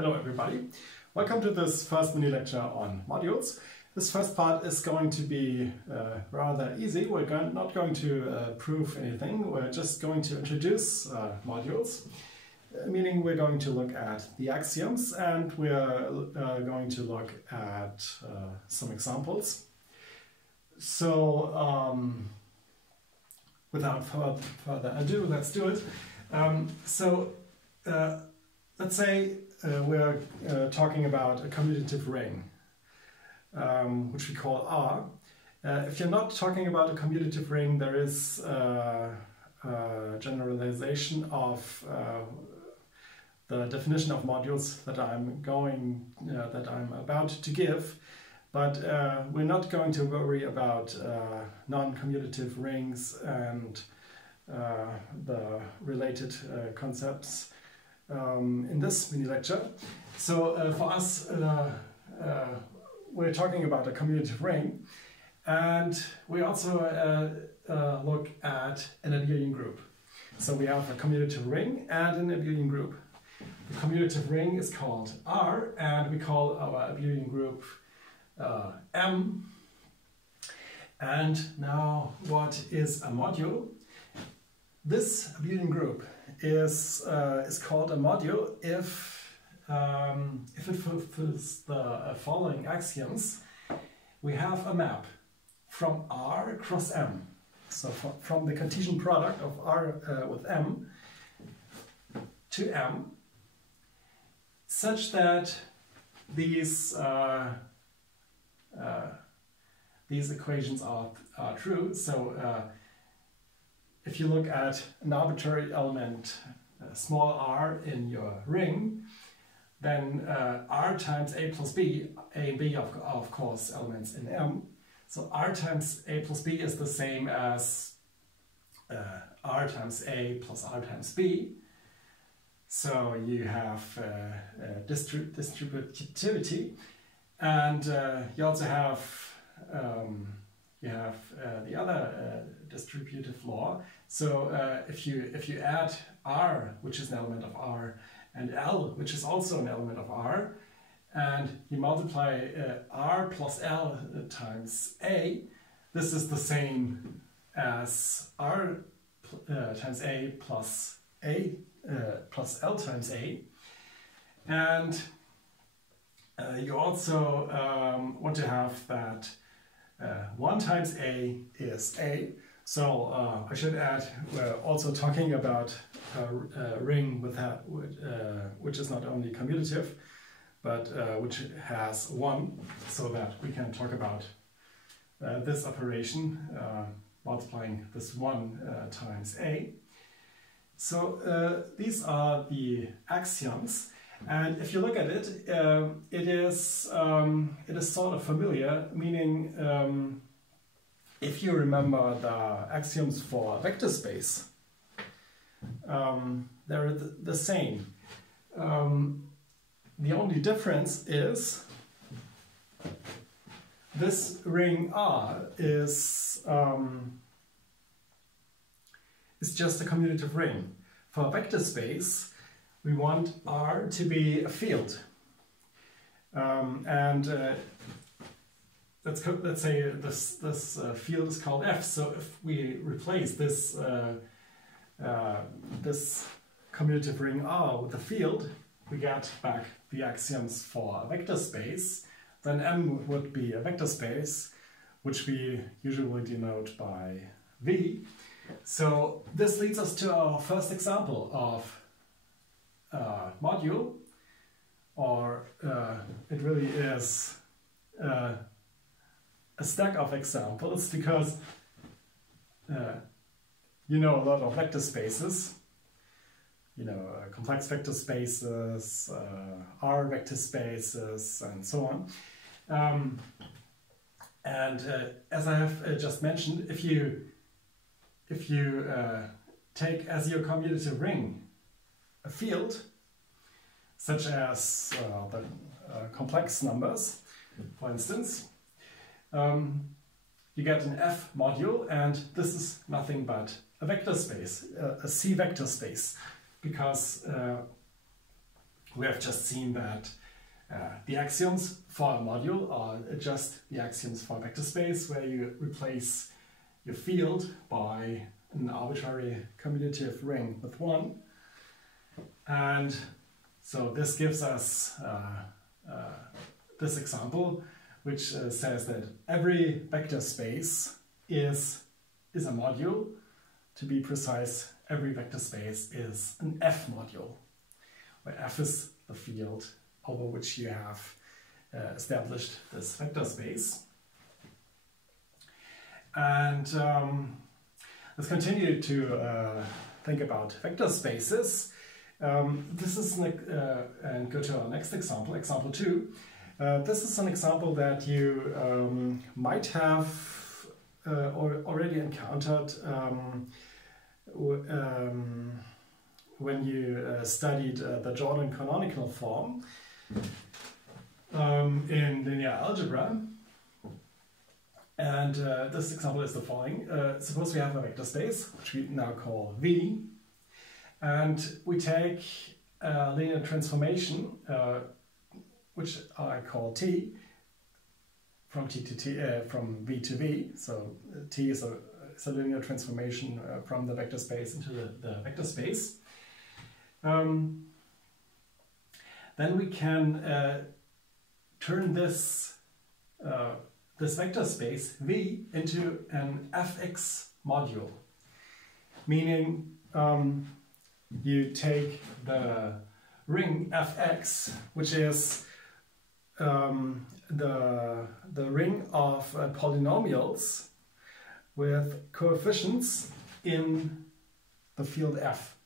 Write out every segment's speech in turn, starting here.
Hello everybody. Welcome to this first mini lecture on modules. This first part is going to be rather easy. We're not going to prove anything. We're just going to introduce modules, meaning we're going to look at the axioms and we're going to look at some examples. So without further ado, let's do it. Let's say we're talking about a commutative ring, which we call R. If you're not talking about a commutative ring, there is a generalization of the definition of modules that I'm about to give. But we're not going to worry about non-commutative rings and the related concepts in this mini lecture. So for us, we're talking about a commutative ring, and we also look at an abelian group. So we have a commutative ring and an abelian group. The commutative ring is called R, and we call our abelian group M. And now, what is a module? This abelian group is called a module if it fulfills the following axioms. We have a map from R across M. So from the Cartesian product of R with M to M, such that these equations are true. So if you look at an arbitrary element, small r, in your ring, then r times a plus b, a and b of course elements in M. So r times a plus b is the same as r times a plus r times b. So you have distributivity, and you also have the other distributive law. So if you add r, which is an element of R, and L, which is also an element of R, and you multiply R plus L times A, this is the same as R times A plus L times A. And you also want to have that 1 times A is A. So I should add, we're also talking about a ring with which is not only commutative, but which has 1, so that we can talk about this operation, multiplying this 1 times A. So these are the axioms. And if you look at it, it is sort of familiar, meaning if you remember the axioms for a vector space, they're the same. The only difference is this ring R is just a commutative ring. For a vector space, we want R to be a field, let's say this field is called F. So if we replace this this commutative ring R with a field, we get back the axioms for a vector space. Then M would be a vector space, which we usually denote by V. So this leads us to our first example of module, or it really is a stack of examples, because you know a lot of vector spaces, you know, complex vector spaces, R vector spaces, and so on. As I have just mentioned, if you take as your commutative ring a field, such as the complex numbers, for instance, you get an F module, and this is nothing but a vector space, a C vector space, because we have just seen that the axioms for a module are just the axioms for a vector space, where you replace your field by an arbitrary commutative ring with 1. And so this gives us this example, which says that every vector space is a module. To be precise, every vector space is an F module, where F is the field over which you have established this vector space. And let's continue to think about vector spaces. This is and go to our next example, example 2. This is an example that you might have already encountered when you studied the Jordan canonical form in linear algebra. And this example is the following. Suppose we have a vector space, which we now call V, and we take a linear transformation, which I call T, from T to T, from V to V. So T is a linear transformation from the vector space into the vector space. Then we can turn this this vector space V into an fx module, meaning you take the ring fx, which is the ring of polynomials with coefficients in the field f,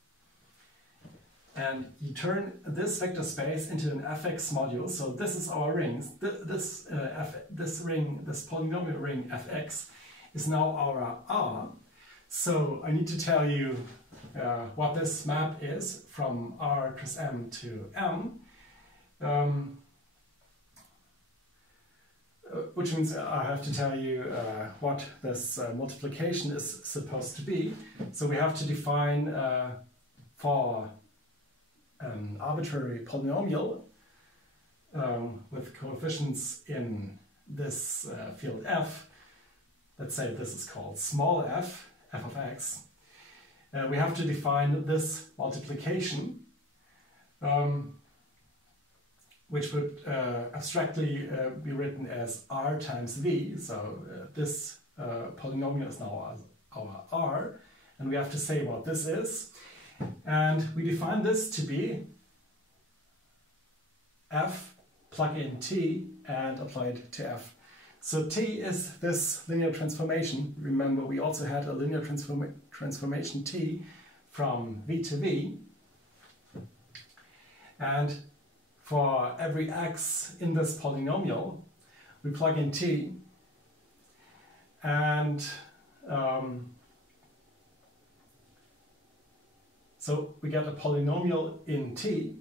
and you turn this vector space into an fx module. So this is our ring. This ring, this polynomial ring fx, is now our R. So I need to tell you what this map is from R cross M to M, which means I have to tell you what this multiplication is supposed to be. So we have to define for an arbitrary polynomial with coefficients in this field f. Let's say this is called small f, f of x. We have to define this multiplication, which would abstractly be written as r times v. So this polynomial is now our r, and we have to say what this is. And we define this to be f, plug in t, and apply it to f. So t is this linear transformation. Remember, we also had a linear transformation t from v to v. And for every x in this polynomial, we plug in t, and so we get a polynomial in t,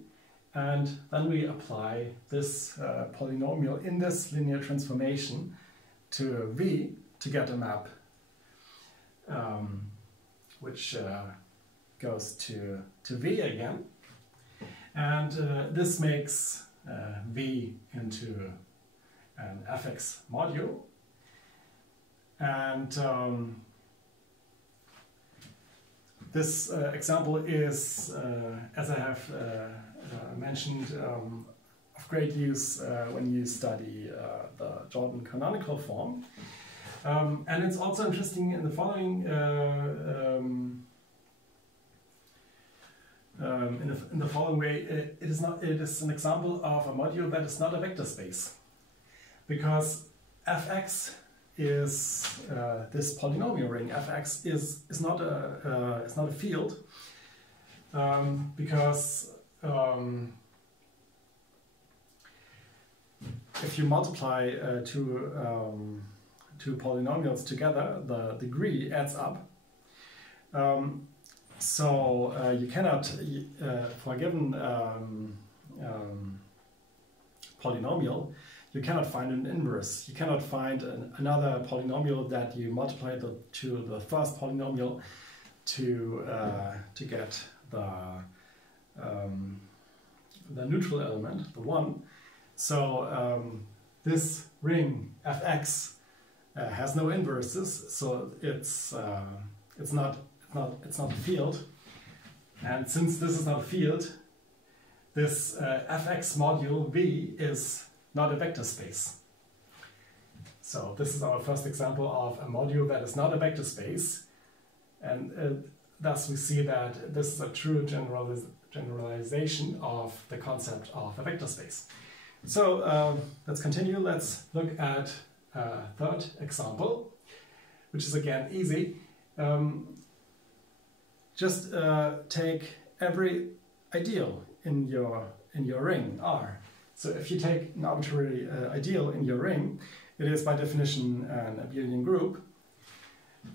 and then we apply this polynomial in this linear transformation to v to get a map, which goes to v again. And this makes v into an fx module. And this example is, as I have mentioned, of great use when you study the Jordan canonical form. And it's also interesting in the following in the following way. It is an example of a module that is not a vector space, because fx is this polynomial ring. Fx is not a field, because if you multiply two polynomials together, the degree adds up. So you cannot, for a given polynomial, you cannot find an inverse. You cannot find another polynomial that you multiply to the first polynomial to get the the neutral element, the 1. So this ring Fx has no inverses, so it's not a field. And since this is not a field, this Fx module V is not a vector space. So this is our first example of a module that is not a vector space, and thus we see that this is a true generalization of the concept of a vector space. So let's continue. Let's look at a third example, which is again easy. Just take every ideal in your ring R. So if you take an arbitrary ideal in your ring, it is by definition an abelian group,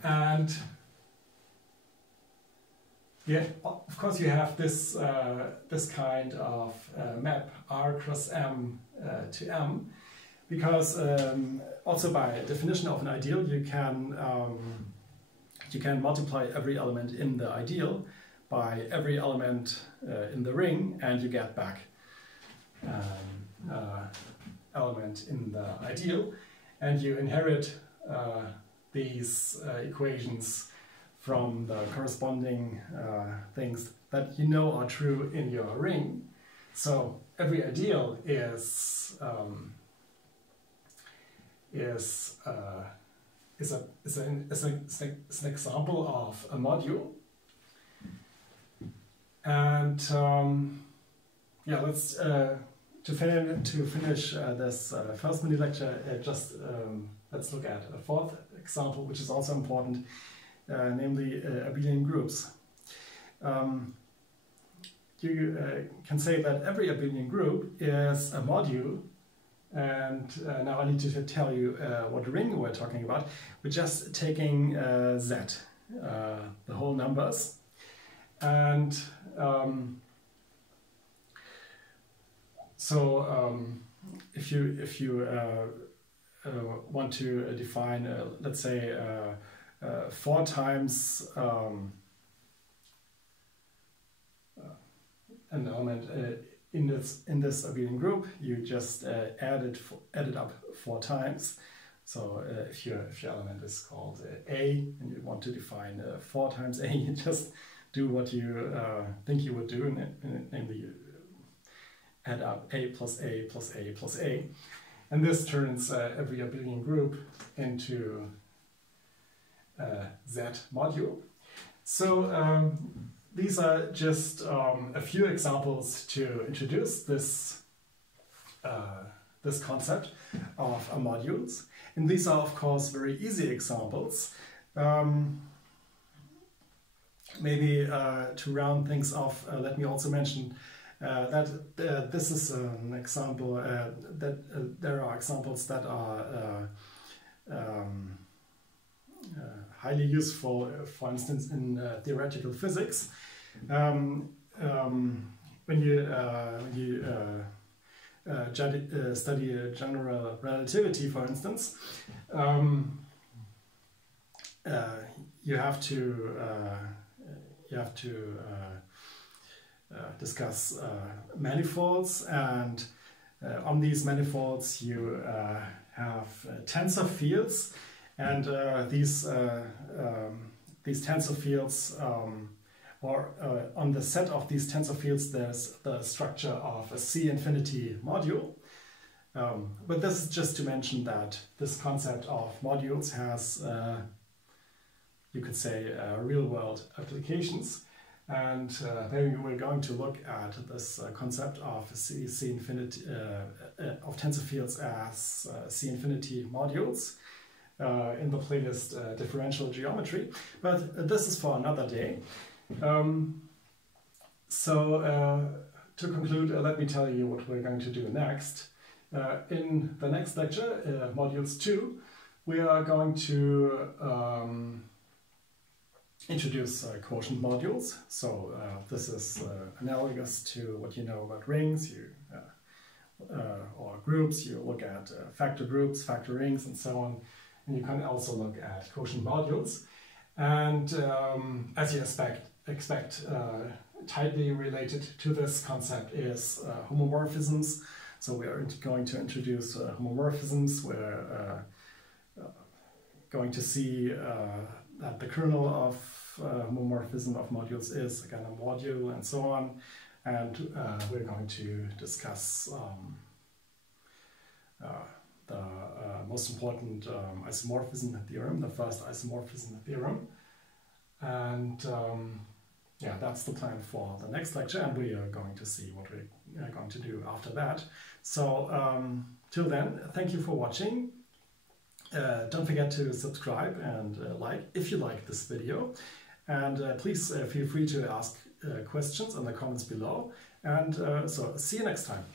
and yeah, of course you have this this kind of map R cross M to M, because also by definition of an ideal you can multiply every element in the ideal by every element in the ring, and you get back element in the ideal, and you inherit these equations from the corresponding things that you know are true in your ring. So every ideal is an example of a module. And yeah, let's to finish this first mini lecture, let's look at a fourth example, which is also important, namely abelian groups. You can say that every abelian group is a module, and now I need to tell you what ring we're talking about. We're just taking Z, the whole numbers, and if you want to define, let's say, 4 times an element in this abelian group, you just add it up 4 times. So if your element is called A and you want to define 4 times A, you just do what you think you would do, namely you add up A plus A plus A plus A, and this turns every abelian group into Z module. So these are just a few examples to introduce this this concept of modules, and these are of course very easy examples. Maybe to round things off, let me also mention that this is an example, that there are examples that are highly useful, for instance, in theoretical physics. When you study general relativity, for instance, you have to discuss manifolds, and on these manifolds you have tensor fields, and these tensor fields, or on the set of these tensor fields, there's the structure of a C-infinity module. But this is just to mention that this concept of modules has, you could say, real-world applications. And then we're going to look at this concept of C-infinity, of tensor fields as C-infinity modules in the playlist Differential Geometry. But this is for another day. To conclude, let me tell you what we're going to do next. In the next lecture, Modules 2, we are going to introduce quotient modules. So this is analogous to what you know about rings, or groups. You look at factor groups, factor rings, and so on. And you can also look at quotient modules. And as you expect, tightly related to this concept is homomorphisms. So we are going to introduce homomorphisms. We're going to see that the kernel of homomorphism of modules is again a module and so on. And we're going to discuss the most important isomorphism theorem, the first isomorphism theorem. And yeah, that's the plan for the next lecture, and we are going to see what we're going to do after that. So till then, thank you for watching. Don't forget to subscribe and like if you like this video. And please feel free to ask questions in the comments below. And so see you next time.